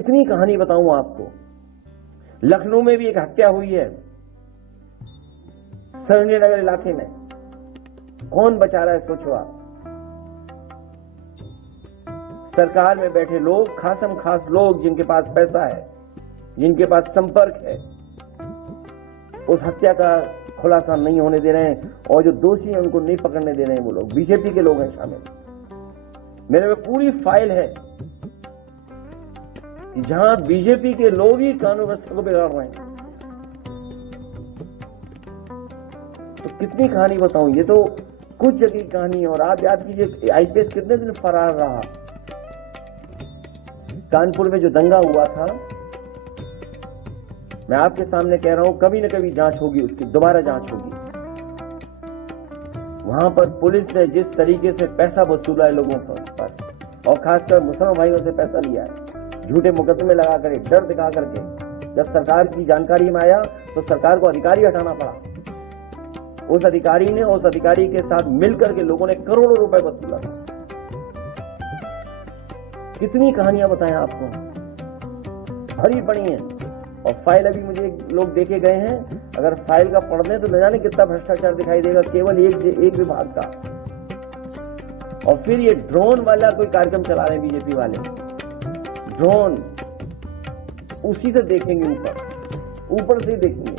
इतनी कहानी बताऊं आपको। लखनऊ में भी एक हत्या हुई है, सरोजनी नगर इलाके में। कौन बचा रहा है सोचो आप। सरकार में बैठे लोग, खासम खास लोग जिनके पास पैसा है, जिनके पास संपर्क है, उस हत्या का खुलासा नहीं होने दे रहे हैं और जो दोषी हैं उनको नहीं पकड़ने दे रहे हैं। वो लोग बीजेपी के लोग हैं शामिल। मेरे में पूरी फाइल है कि जहां बीजेपी के लोग ही कानून व्यवस्था को बिगाड़ रहे हैं। तो कितनी कहानी बताऊं। ये तो कुछ जगह की कहानी है। और आप याद कीजिए आईपीएस कितने दिन फरार रहा। कानपुर में जो दंगा हुआ था, मैं आपके सामने कह रहा हूं, कभी न कभी जांच होगी, उसकी दोबारा जांच होगी। वहां पर पुलिस ने जिस तरीके से पैसा वसूला है लोगों पर, और खासकर मुसलमान भाइयों से पैसा लिया है, झूठे मुकदमे लगा करके, डर दिखा करके, जब सरकार की जानकारी में आया तो सरकार को अधिकारी हटाना पड़ा। उस अधिकारी ने, उस अधिकारी के साथ मिलकर के लोगों ने करोड़ों रुपए वसूला। कितनी कहानियां बताएं आपको, भरी पड़ी हैं। और फाइल अभी मुझे लोग देके गए हैं, अगर फाइल का पढ़ दें तो न जाने कितना भ्रष्टाचार दिखाई देगा केवल एक विभाग का। और फिर ये ड्रोन वाला कोई कार्यक्रम चला रहे हैं बीजेपी वाले। ड्रोन उसी से देखेंगे, ऊपर से ही देखेंगे।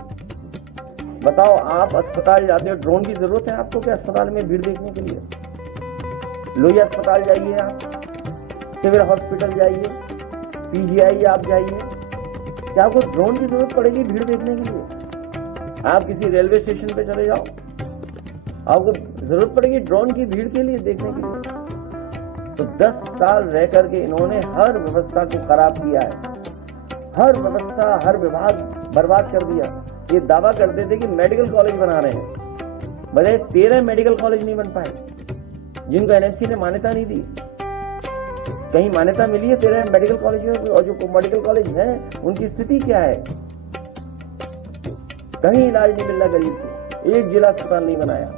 बताओ, आप अस्पताल जाते हो, ड्रोन की जरूरत है आपको क्या अस्पताल में भीड़ देखने के लिए? लोहिया अस्पताल जाइए, आप सिविल हॉस्पिटल जाइए, पीजीआई आप जाइए, क्या आपको ड्रोन की जरूरत पड़ेगी भीड़ देखने के लिए? आप किसी रेलवे स्टेशन पे चले जाओ, आपको जरूरत पड़ेगी ड्रोन की भीड़ के लिए, देखने के लिए। तो 10 साल रह करके इन्होंने हर व्यवस्था को खराब किया है। हर व्यवस्था, हर विभाग बर्बाद कर दिया। ये दावा करते थे कि मेडिकल कॉलेज बना रहे हैं, भले 13 मेडिकल कॉलेज नहीं बन पाए जिनको एनएमसी ने मान्यता नहीं दी। कहीं मान्यता मिली है 13 मेडिकल कॉलेजों को? और जो मेडिकल कॉलेज हैं उनकी स्थिति क्या है? कहीं इलाज नहीं मिल रहा गरीब को। एक जिला अस्पताल नहीं बनाया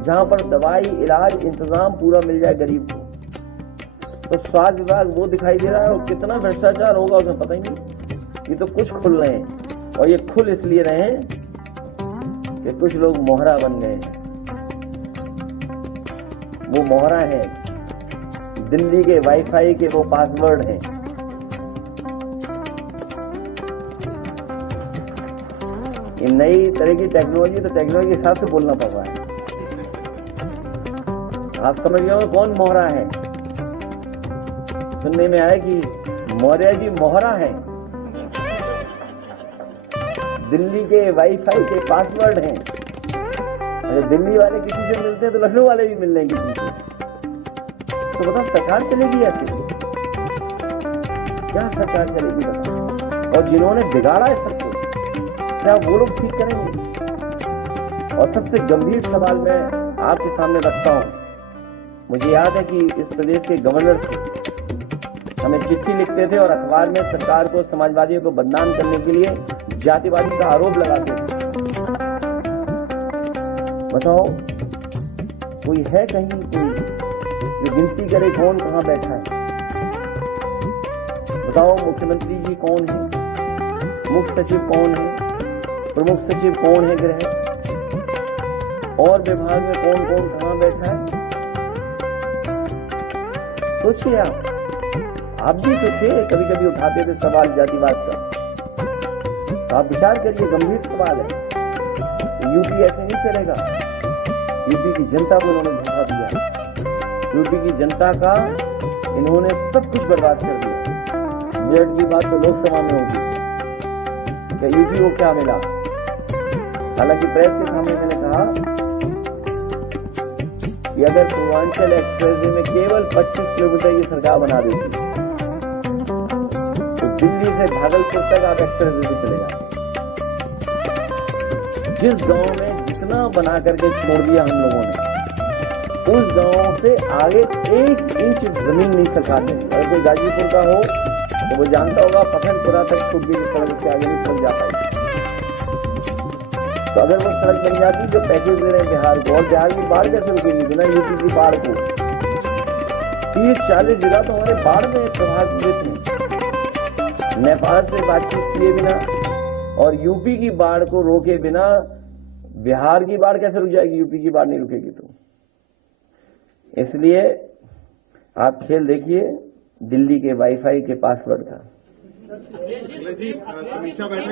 जहां पर दवाई, इलाज, इंतजाम पूरा मिल जाए गरीब को। तो स्वास्थ्य विभाग वो दिखाई दे रहा है, और कितना भ्रष्टाचार होगा उसमें पता ही नहीं। ये तो कुछ खुल रहे हैं, और ये खुल इसलिए रहे हैं कि कुछ लोग मोहरा बन गए। वो मोहरा है, दिल्ली के वाईफाई के वो पासवर्ड हैं। ये नई तरह की टेक्नोलॉजी, तो टेक्नोलॉजी के हिसाब से बोलना पड़ रहा है। आप समझ गए हो कौन मोहरा है? सुनने में आया कि मौर्य जी मोहरा है, दिल्ली के वाईफाई के पासवर्ड हैं। अगर दिल्ली वाले किसी से मिलते हैं तो लखनऊ वाले भी मिल लेंगे किसी से। तो बताओ सरकार चलेगी ऐसे? क्या सरकार चलेगी बताओ? और जिन्होंने बिगाड़ा है सब कुछ, क्या वो लोग ठीक करेंगे? और सबसे गंभीर सवाल मैं आपके सामने रखता हूं। मुझे याद है कि इस प्रदेश के गवर्नर हमें चिट्ठी लिखते थे और अखबार में सरकार को, समाजवादियों को बदनाम करने के लिए जातिवादी का आरोप लगाते थे। बताओ, कोई है कहीं कोई जो गिनती करे कौन कहां बैठा है? बताओ, मुख्यमंत्री जी कौन है, मुख्य सचिव कौन है, प्रमुख सचिव कौन है गृह, और विभाग में कौन कौन कहां बैठा है? सोचिए आप भी तो थे, कभी कभी उठाते थे सवाल जातिवाद का। तो आप विचार करिए, गंभीर सवाल है। तो यूपी ऐसे नहीं चलेगा। यूपी की जनता को इन्होंने धोखा दिया। यूपी की जनता का इन्होंने सब कुछ बर्बाद कर दिया। मेरठ की बात तो लोकसभा में होगी, क्या यूपी को क्या मिला? हालांकि प्रेस के सामने मैंने कहा कि अगर पूर्वांचल एक्सप्रेसवे में केवल 25 किलोमीटर ये सरकार बना देती तो दिल्ली से भागलपुर तक आप एक्सप्रेसवे से चले जाए। जिस गांव में जितना बना करके छोड़ दिया हम लोगों ने, उस गांव से आगे 1 इंच जमीन नहीं सरकार ने। अगर कोई गाजीपुर का हो तो वो जानता होगा पखनपुरा तक छूट गई सड़क, उसके आगे नहीं चल जाता है। तो अगर वो सड़क बन जाती, जो पैकेज दे रहे हैं बिहार को, और बिहार की बाढ़ कैसे रुकेगी बिना यूपी की बाढ़ को? 30-40 जिला तो हमारे बाढ़ में प्रभावित हैं। नेपाल से बातचीत किए बिना और यूपी की बाढ़ को रोके बिना बिहार की बाढ़ कैसे रुक जाएगी? यूपी की बाढ़ नहीं रुकेगी तो। इसलिए आप खेल देखिए दिल्ली के वाईफाई के पासवर्ड का।